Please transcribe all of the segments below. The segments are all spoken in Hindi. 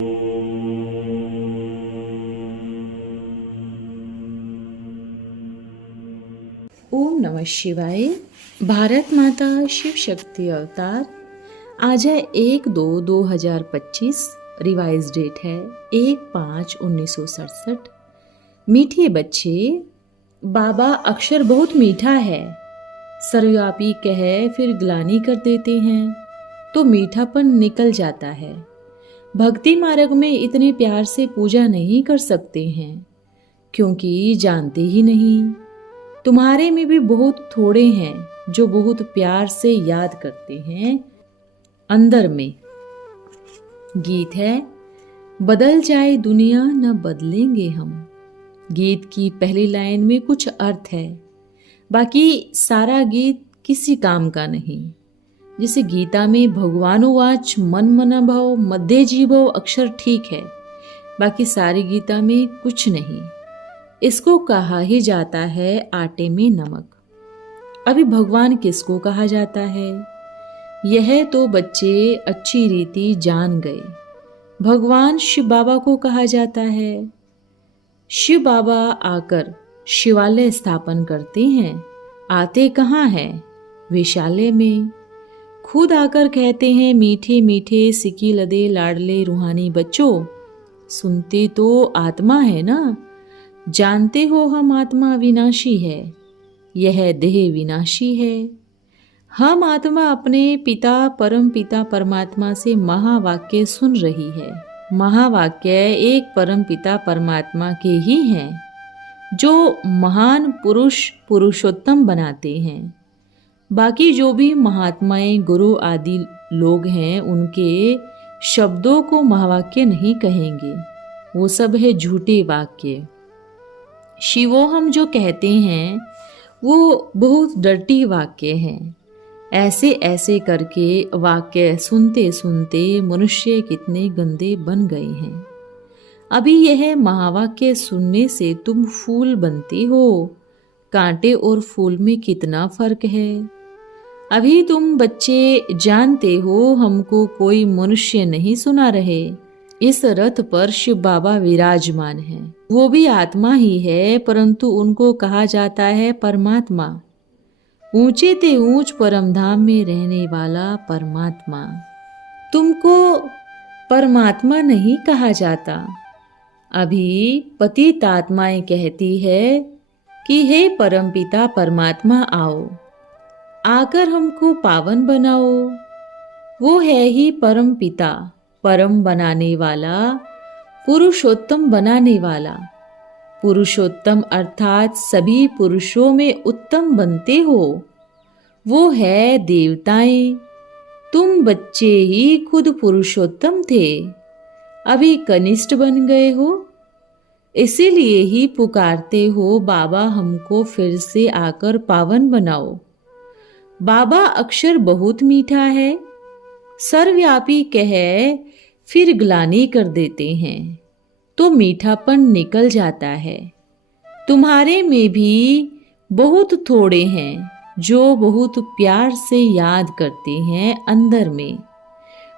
ओम नमः शिवाय। भारत माता शिव शक्ति अवतार। आज है 1/2/2025। रिवाइज डेट है 1/5/1967। मीठे बच्चे, बाबा अक्षर बहुत मीठा है, सर्वव्यापी कह फिर ग्लानि कर देते हैं तो मीठापन निकल जाता है। भक्ति मार्ग में इतने प्यार से पूजा नहीं कर सकते हैं क्योंकि जानते ही नहीं। तुम्हारे में भी बहुत थोड़े हैं जो बहुत प्यार से याद करते हैं। अंदर में गीत है, बदल जाए दुनिया न बदलेंगे हम। गीत की पहली लाइन में कुछ अर्थ है, बाकी सारा गीत किसी काम का नहीं। जैसे गीता में भगवानुवाच मन मन भव मध्य जीवो अक्षर ठीक है, बाकी सारी गीता में कुछ नहीं। इसको कहा ही जाता है आटे में नमक। अभी भगवान किसको कहा जाता है, यह तो बच्चे अच्छी रीति जान गए। भगवान शिव बाबा को कहा जाता है। शिव बाबा आकर शिवालय स्थापन करते हैं। आते कहाँ हैं, वेशालय में। खुद आकर कहते हैं, मीठे मीठे सिकी लदे लाडले रूहानी बच्चों, सुनते तो आत्मा है ना। जानते हो हम आत्मा विनाशी है, यह देह विनाशी है। हम आत्मा अपने पिता परम पिता परमात्मा से महावाक्य सुन रही है। महावाक्य एक परम पिता परमात्मा के ही हैं जो महान पुरुष पुरुषोत्तम बनाते हैं। बाकी जो भी महात्माएं गुरु आदि लोग हैं उनके शब्दों को महावाक्य नहीं कहेंगे, वो सब है झूठे वाक्य। शिवोहम जो कहते हैं वो बहुत डर्टी वाक्य हैं। ऐसे ऐसे करके वाक्य सुनते सुनते मनुष्य कितने गंदे बन गए हैं। अभी यह महावाक्य सुनने से तुम फूल बनते हो। कांटे और फूल में कितना फर्क है। अभी तुम बच्चे जानते हो हमको कोई मनुष्य नहीं सुना रहे। इस रथ पर शिव बाबा विराजमान है, वो भी आत्मा ही है, परंतु उनको कहा जाता है परमात्मा। ऊंचे ते ऊंच परम धाम में रहने वाला परमात्मा। तुमको परमात्मा नहीं कहा जाता। अभी पतित आत्माएं कहती है कि हे परम पिता परमात्मा आओ, आकर हमको पावन बनाओ। वो है ही परम पिता, परम बनाने वाला, पुरुषोत्तम बनाने वाला। पुरुषोत्तम अर्थात सभी पुरुषों में उत्तम बनते हो, वो है देवताएं। तुम बच्चे ही खुद पुरुषोत्तम थे, अभी कनिष्ठ बन गए हो। इसीलिए ही पुकारते हो बाबा हमको फिर से आकर पावन बनाओ। बाबा अक्षर बहुत मीठा है, सर्वव्यापी कह फिर ग्लानि कर देते हैं तो मीठापन निकल जाता है। तुम्हारे में भी बहुत थोड़े हैं जो बहुत प्यार से याद करते हैं। अंदर में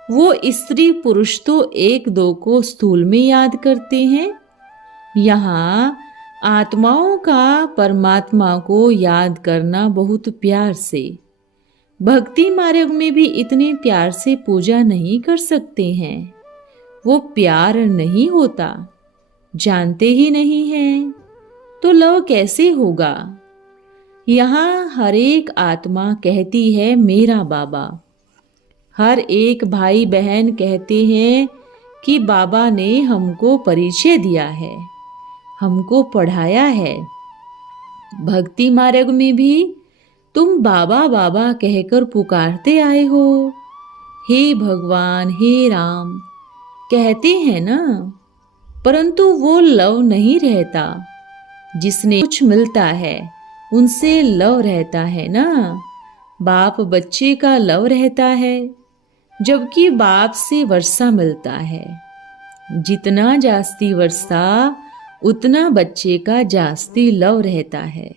वो स्त्री पुरुष तो एक दो को स्थूल में याद करते हैं, यहाँ आत्माओं का परमात्मा को याद करना बहुत प्यार से। भक्ति मार्ग में भी इतने प्यार से पूजा नहीं कर सकते हैं, वो प्यार नहीं होता। जानते ही नहीं हैं तो लव कैसे होगा। यहाँ हर एक आत्मा कहती है मेरा बाबा। हर एक भाई बहन कहते हैं कि बाबा ने हमको परिचय दिया है, हमको पढ़ाया है। भक्ति मार्ग में भी तुम बाबा बाबा कहकर पुकारते आए हो। हे भगवान, हे राम कहते हैं ना, परंतु वो लव नहीं रहता। जिसने कुछ मिलता है उनसे लव रहता है ना। बाप बच्चे का लव रहता है, जबकि बाप से वर्षा मिलता है। जितना जास्ती वर्षा उतना बच्चे का जास्ती लव रहता है।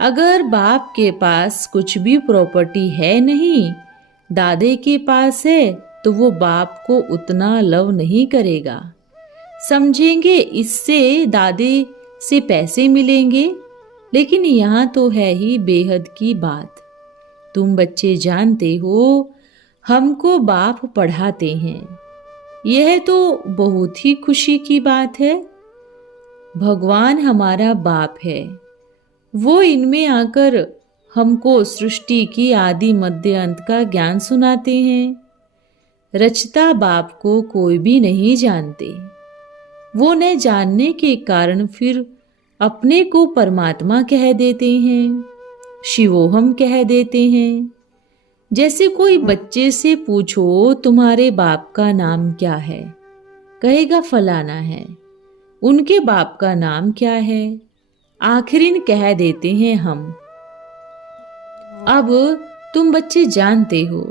अगर बाप के पास कुछ भी प्रॉपर्टी है नहीं, दादे के पास है तो वो बाप को उतना लव नहीं करेगा। समझेंगे इससे दादे से पैसे मिलेंगे, लेकिन यहाँ तो है ही बेहद की बात। तुम बच्चे जानते हो, हमको बाप पढ़ाते हैं, यह तो बहुत ही खुशी की बात है। भगवान हमारा बाप है, वो इनमें आकर हमको सृष्टि की आदि मध्य अंत का ज्ञान सुनाते हैं। रचता बाप को कोई भी नहीं जानते, वो न जानने के कारण फिर अपने को परमात्मा कह देते हैं, शिवोहम कह देते हैं। जैसे कोई बच्चे से पूछो तुम्हारे बाप का नाम क्या है, कहेगा फलाना है। उनके बाप का नाम क्या है, आखिरीन कह देते हैं हम। अब तुम बच्चे जानते हो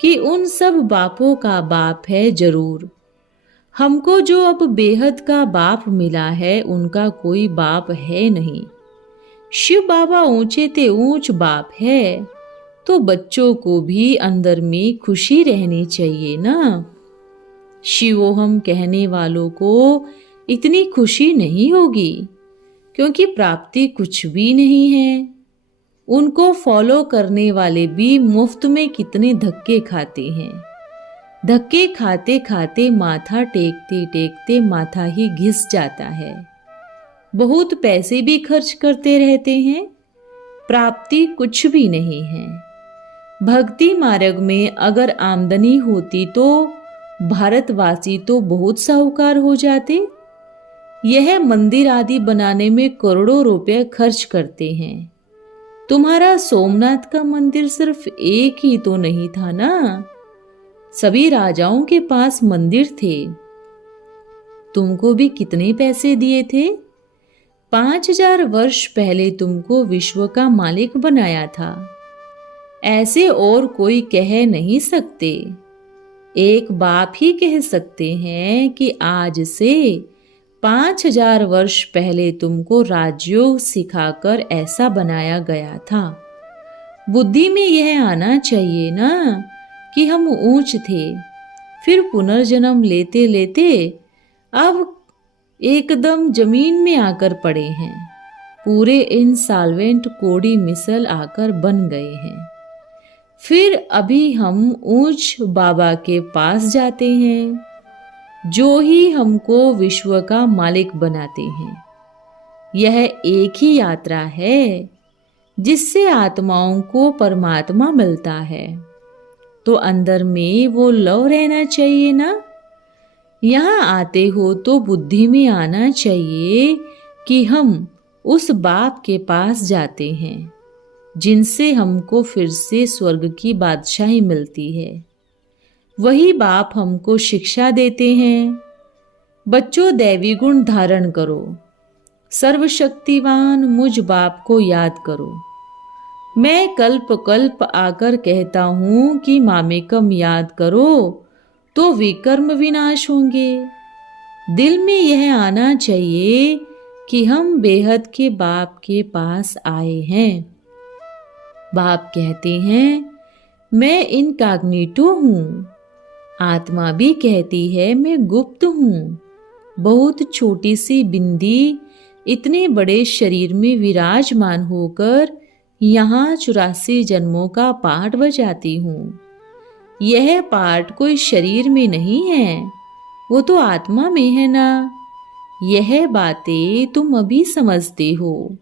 कि उन सब बापों का बाप है जरूर। हमको जो अब बेहद का बाप मिला है, उनका कोई बाप है नहीं। शिव बाबा ऊंचे ते ऊंच बाप है, तो बच्चों को भी अंदर में खुशी रहनी चाहिए ना। शिवोहम कहने वालों को इतनी खुशी नहीं होगी, क्योंकि प्राप्ति कुछ भी नहीं है। उनको फॉलो करने वाले भी मुफ्त में कितने धक्के खाते हैं। धक्के खाते खाते माथा टेकते टेकते माथा ही घिस जाता है। बहुत पैसे भी खर्च करते रहते हैं, प्राप्ति कुछ भी नहीं है। भक्ति मार्ग में अगर आमदनी होती तो भारतवासी तो बहुत साहूकार हो जाते। यह मंदिर आदि बनाने में करोड़ों रुपए खर्च करते हैं। तुम्हारा सोमनाथ का मंदिर सिर्फ एक ही तो नहीं था ना, सभी राजाओं के पास मंदिर थे। तुमको भी कितने पैसे दिए थे? 5000 वर्ष पहले तुमको विश्व का मालिक बनाया था। ऐसे और कोई कह नहीं सकते। एक बाप ही कह सकते हैं कि आज से 5000 वर्ष पहले तुमको राजयोग सिखाकर ऐसा बनाया गया था। बुद्धि में यह आना चाहिए ना कि हम ऊंच थे, फिर पुनर्जन्म लेते लेते अब एकदम जमीन में आकर पड़े हैं। पूरे इंसॉल्वेंट कोड़ी मिसल आकर बन गए हैं। फिर अभी हम ऊंच बाबा के पास जाते हैं, जो ही हमको विश्व का मालिक बनाते हैं। यह एक ही यात्रा है जिससे आत्माओं को परमात्मा मिलता है, तो अंदर में वो लव रहना चाहिए ना। यहाँ आते हो तो बुद्धि में आना चाहिए कि हम उस बाप के पास जाते हैं जिनसे हमको फिर से स्वर्ग की बादशाही मिलती है। वही बाप हमको शिक्षा देते हैं, बच्चों दैवी गुण धारण करो, सर्वशक्तिवान मुझ बाप को याद करो। मैं कल्प कल्प आकर कहता हूँ कि मामेकम याद करो तो विकर्म विनाश होंगे। दिल में यह आना चाहिए कि हम बेहद के बाप के पास आए हैं। बाप कहते हैं मैं इनकॉग्निटो हूँ। आत्मा भी कहती है मैं गुप्त हूँ। बहुत छोटी सी बिंदी इतने बड़े शरीर में विराजमान होकर यहाँ 84 जन्मों का पाठ बजाती हूँ। यह पाठ कोई शरीर में नहीं है, वो तो आत्मा में है ना। यह बातें तुम अभी समझते हो।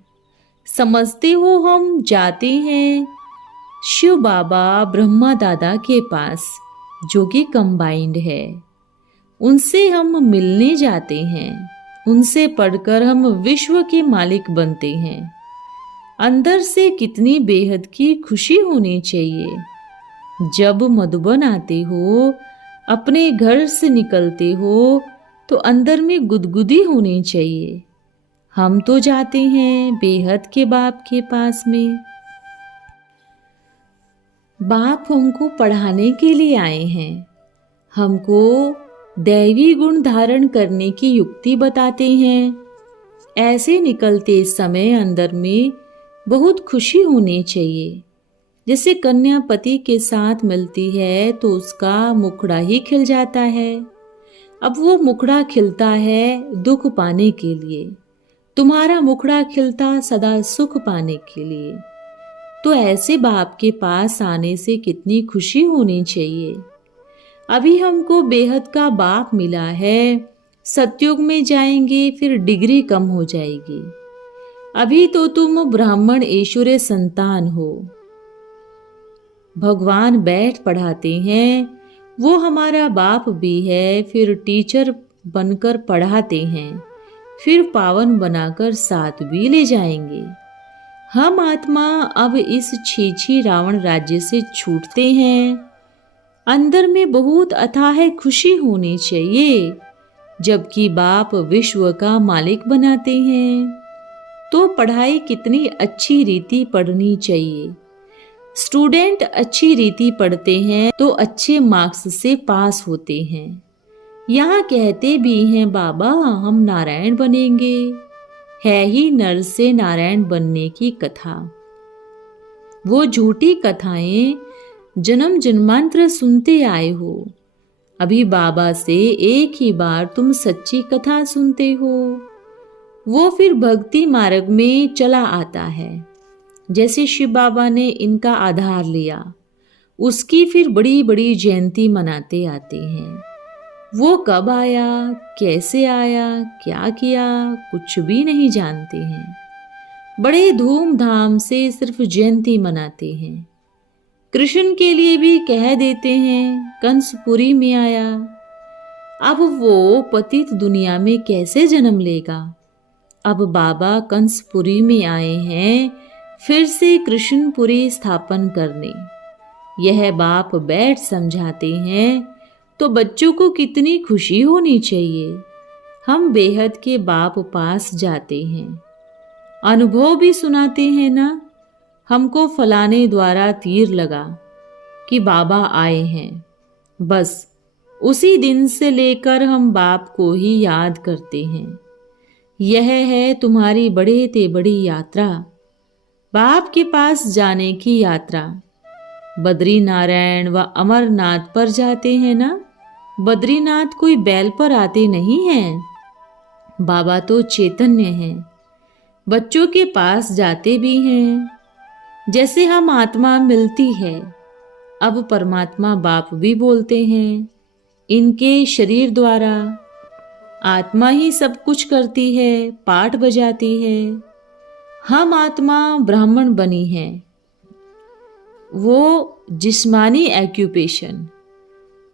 हम जाते हैं शिव बाबा ब्रह्मा दादा के पास, जो कि कंबाइंड है। उनसे हम मिलने जाते हैं, उनसे पढ़कर हम विश्व के मालिक बनते हैं। अंदर से कितनी बेहद की खुशी होनी चाहिए। जब मधुबन आते हो, अपने घर से निकलते हो, तो अंदर में गुदगुदी होनी चाहिए। हम तो जाते हैं बेहद के बाप के पास में। बाप हमको पढ़ाने के लिए आए हैं, हमको दैवी गुण धारण करने की युक्ति बताते हैं। ऐसे निकलते समय अंदर में बहुत खुशी होनी चाहिए। जैसे कन्या पति के साथ मिलती है तो उसका मुखड़ा ही खिल जाता है। अब वो मुखड़ा खिलता है दुख पाने के लिए, तुम्हारा मुखड़ा खिलता सदा सुख पाने के लिए। तो ऐसे बाप के पास आने से कितनी खुशी होनी चाहिए। अभी हमको बेहद का बाप मिला है, सतयुग में जाएंगे फिर डिग्री कम हो जाएगी। अभी तो तुम ब्राह्मण ऐश्वर्य संतान हो। भगवान बैठ पढ़ाते हैं, वो हमारा बाप भी है, फिर टीचर बनकर पढ़ाते हैं, फिर पावन बनाकर साथ भी ले जाएंगे। हम आत्मा अब इस छीछी रावण राज्य से छूटते हैं। अंदर में बहुत अथाह खुशी होनी चाहिए, जबकि बाप विश्व का मालिक बनाते हैं। तो पढ़ाई कितनी अच्छी रीति पढ़नी चाहिए। स्टूडेंट अच्छी रीति पढ़ते हैं तो अच्छे मार्क्स से पास होते हैं। यहाँ कहते भी हैं बाबा हम नारायण बनेंगे, है ही नर से नारायण बनने की कथा। वो झूठी कथाएं जन्म जन्मांतर सुनते आए हो। अभी बाबा से एक ही बार तुम सच्ची कथा सुनते हो, वो फिर भक्ति मार्ग में चला आता है। जैसे शिव बाबा ने इनका आधार लिया, उसकी फिर बड़ी बड़ी जयंती मनाते आते हैं। वो कब आया, कैसे आया, क्या किया, कुछ भी नहीं जानते हैं। बड़े धूमधाम से सिर्फ जयंती मनाते हैं। कृष्ण के लिए भी कह देते हैं कंसपुरी में आया। अब वो पतित दुनिया में कैसे जन्म लेगा। अब बाबा कंसपुरी में आए हैं फिर से कृष्णपुरी स्थापन करने। यह बाप बैठ समझाते हैं तो बच्चों को कितनी खुशी होनी चाहिए। हम बेहद के बाप पास जाते हैं, अनुभव भी सुनाते हैं ना। हमको फलाने द्वारा तीर लगा कि बाबा आए हैं, बस उसी दिन से लेकर हम बाप को ही याद करते हैं। यह है तुम्हारी बड़े ते बड़ी यात्रा, बाप के पास जाने की यात्रा। बद्री नारायण व अमरनाथ पर जाते हैं ना। बद्रीनाथ कोई बैल पर आते नहीं हैं, बाबा तो चैतन्य हैं। बच्चों के पास जाते भी हैं। जैसे हम आत्मा मिलती है, अब परमात्मा बाप भी बोलते हैं इनके शरीर द्वारा। आत्मा ही सब कुछ करती है, पाठ बजाती है। हम आत्मा ब्राह्मण बनी है। वो जिस्मानी एक्यूपेशन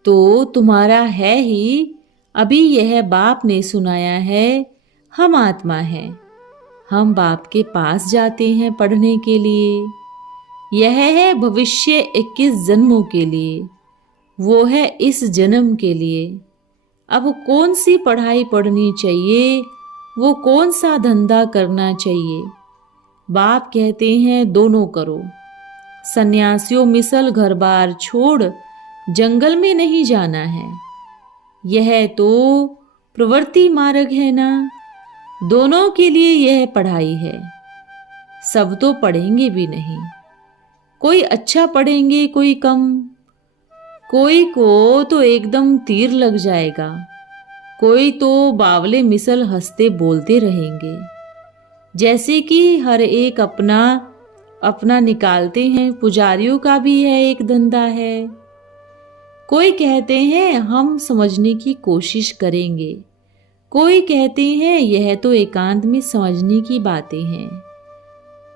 तो तुम्हारा है ही। अभी यह बाप ने सुनाया है, हम आत्मा है। हम बाप के पास जाते हैं पढ़ने के लिए। यह है भविष्य 21 जन्मों के लिए, वो है इस जन्म के लिए। अब कौन सी पढ़ाई पढ़नी चाहिए, वो कौन सा धंधा करना चाहिए। बाप कहते हैं दोनों करो। सन्यासियों मिसल घर बार छोड़ जंगल में नहीं जाना है। यह तो प्रवृत्ति मार्ग है ना। दोनों के लिए यह पढ़ाई है। सब तो पढ़ेंगे भी नहीं, कोई अच्छा पढ़ेंगे, कोई कम। कोई को तो एकदम तीर लग जाएगा, कोई तो बावले मिसल हंसते बोलते रहेंगे। जैसे कि हर एक अपना अपना निकालते हैं। पुजारियों का भी है एक धंधा है। कोई कहते हैं हम समझने की कोशिश करेंगे, कोई कहते हैं यह तो एकांत में समझने की बातें हैं,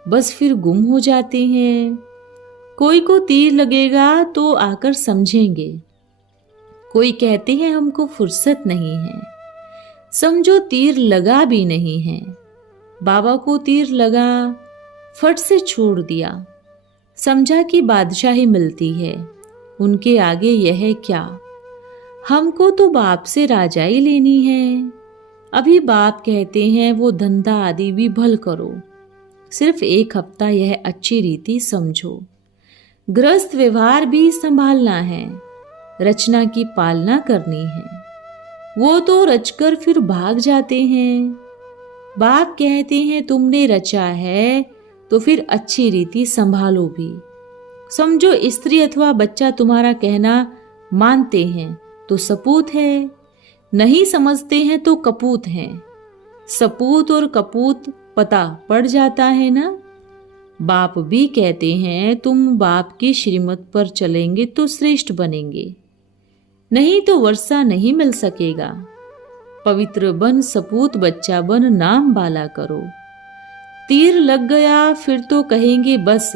बस फिर गुम हो जाते हैं। कोई को तीर लगेगा तो आकर समझेंगे। कोई कहते हैं हमको फुर्सत नहीं है, समझो तीर लगा भी नहीं है। बाबा को तीर लगा, फट से छोड़ दिया, समझा कि बादशाही मिलती है। उनके आगे यह क्या, हमको तो बाप से राजाई लेनी है। अभी बाप कहते हैं वो धंधा आदि भी भल करो, सिर्फ 1 हफ्ता यह अच्छी रीति समझो। गृहस्थ व्यवहार भी संभालना है, रचना की पालना करनी है। वो तो रचकर फिर भाग जाते हैं। बाप कहते हैं तुमने रचा है तो फिर अच्छी रीति संभालो भी। समझो स्त्री अथवा बच्चा तुम्हारा कहना मानते हैं तो सपूत है, नहीं समझते हैं तो कपूत हैं। सपूत और कपूत पता पड़ जाता है ना। बाप भी कहते हैं तुम बाप की श्रीमत पर चलेंगे तो श्रेष्ठ बनेंगे, नहीं तो वर्षा नहीं मिल सकेगा। पवित्र बन, सपूत बच्चा बन, नाम बाला करो। तीर लग गया फिर तो कहेंगे बस,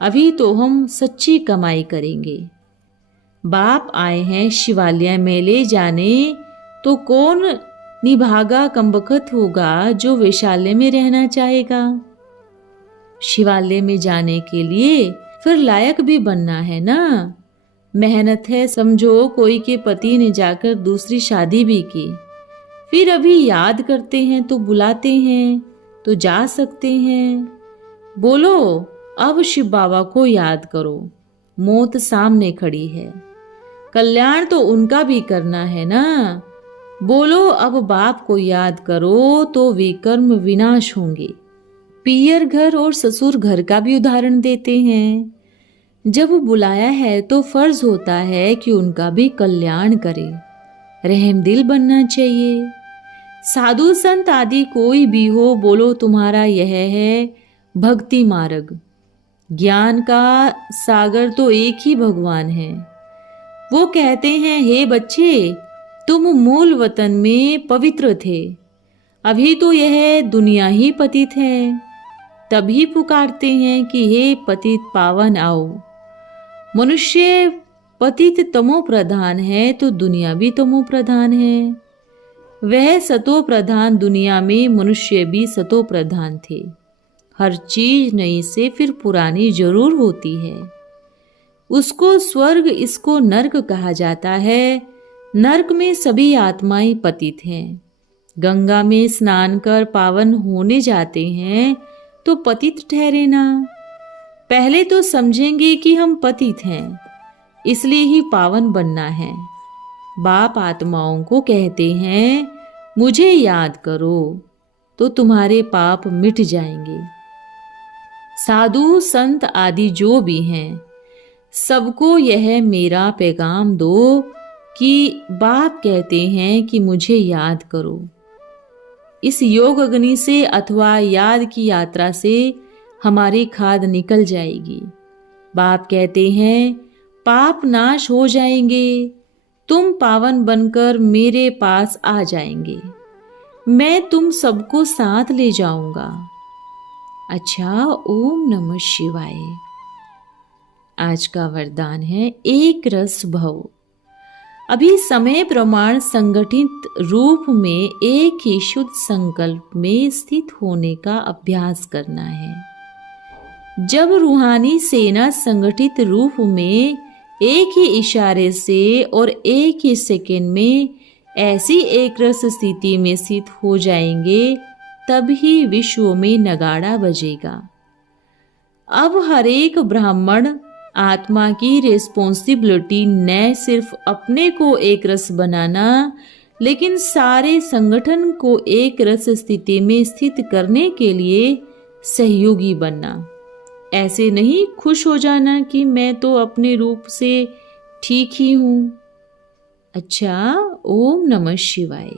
अभी तो हम सच्ची कमाई करेंगे। बाप आए हैं शिवालय में ले जाने, तो कौन निभागा कमबख्त होगा जो वेश्यालय में रहना चाहेगा। शिवालय में जाने के लिए फिर लायक भी बनना है ना। मेहनत है। समझो कोई के पति ने जाकर दूसरी शादी भी की, फिर अभी याद करते हैं तो बुलाते हैं तो जा सकते हैं। बोलो अब शिव बाबा को याद करो, मौत सामने खड़ी है, कल्याण तो उनका भी करना है ना। बोलो अब बाप को याद करो तो विकर्म विनाश होंगे। पियर घर और ससुर घर का भी उदाहरण देते हैं। जब बुलाया है तो फर्ज होता है कि उनका भी कल्याण करे, रहम दिल बनना चाहिए। साधु संत आदि कोई भी हो, बोलो तुम्हारा यह है भक्ति मार्ग। ज्ञान का सागर तो एक ही भगवान है। वो कहते हैं हे बच्चे, तुम मूल वतन में पवित्र थे, अभी तो यह दुनिया ही पतित है। तभी पुकारते हैं कि हे पतित पावन आओ। मनुष्य पतित तमो प्रधान है तो दुनिया भी तमो प्रधान है। वह सतो प्रधान दुनिया में मनुष्य भी सतो प्रधान थे। हर चीज नई से फिर पुरानी जरूर होती है। उसको स्वर्ग इसको नर्क कहा जाता है। नर्क में सभी आत्माएं पतित हैं। गंगा में स्नान कर पावन होने जाते हैं तो पतित ठहरे ना। पहले तो समझेंगे कि हम पतित हैं, इसलिए ही पावन बनना है। बाप आत्माओं को कहते हैं मुझे याद करो तो तुम्हारे पाप मिट जाएंगे। साधु संत आदि जो भी हैं, सबको यह मेरा पैगाम दो कि बाप कहते हैं कि मुझे याद करो। इस योग अग्नि से अथवा याद की यात्रा से हमारी खाद निकल जाएगी। बाप कहते हैं पाप नाश हो जाएंगे, तुम पावन बनकर मेरे पास आ जाएंगे, मैं तुम सबको साथ ले जाऊंगा। अच्छा, ओम नमः शिवाय। आज का वरदान है एक रस भव। अभी समय प्रमाण संगठित रूप में एक ही शुद्ध संकल्प में स्थित होने का अभ्यास करना है। जब रूहानी सेना संगठित रूप में एक ही इशारे से और एक ही सेकंड में ऐसी एक रस स्थिति में स्थित हो जाएंगे, तभी विश्व में नगाड़ा बजेगा। अब हर एक ब्राह्मण आत्मा की रिस्पॉन्सिबिलिटी न सिर्फ अपने को एक रस बनाना, लेकिन सारे संगठन को एक रस स्थिति में स्थित करने के लिए सहयोगी बनना। ऐसे नहीं खुश हो जाना कि मैं तो अपने रूप से ठीक ही हूं। अच्छा, ओम नमः शिवाय।